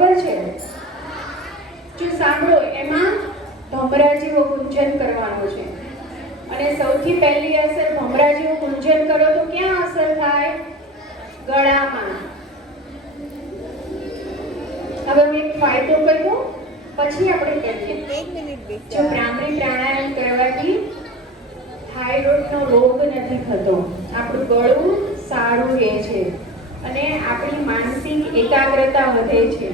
ખબર છે? જો સાંભળો, એમાં ભમરા જેવો ગુંજન કરવાનો છે અને સૌથી પહેલી અસર ભમરા જેવું ગુંજન કરો તો ક્યાં અસર થાય? ગળામાં. હવે હું એક ફાયદો કહી દઉં, પછી આપણે કરીએ. જો ભ્રામરી પ્રાણાયામ કરવાથી થાઇરોઇડનો રોગ નથી થતો, આપણું ગળું સારું રહે છે અને આપણી માનસિક એકાગ્રતા વધે છે.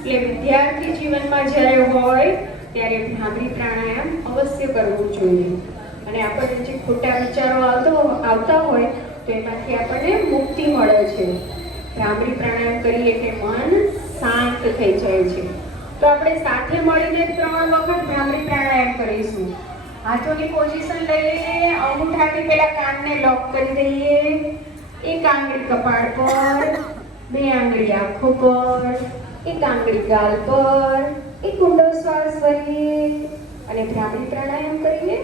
એટલે વિદ્યાર્થી જીવનમાં જ્યારે હોય ત્યારે ભ્રામરી પ્રાણાયામ અવશ્ય કરવું જોઈએ અને આપણને જે ખોટા વિચારો આવતા હોય તો એમાંથી આપણને મુક્તિ મળે છે. ભ્રામરી પ્રાણાયામ કરીએ કે મન શાંત થઈ જાય છે. તો આપણે સાથે મળીને 3 વખત ભ્રામરી પ્રાણાયામ કરીશું. હાથોની પોઝિશન લઈ લઈએ, અંગૂઠાથી પેલા કાનને લોક કરી દઈએ, એક આંગળી કપાળ પર, 2 આંગળી આંખો પર, એક આંગળી ગાલ પર, એક ઊંડો શ્વાસ ભરીએ અને ભ્રામરી પ્રાણાયામ કરીએ.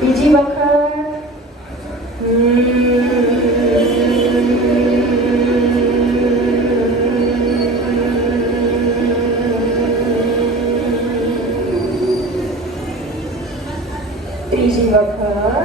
બીજી વખત. ત્રીજી વખત.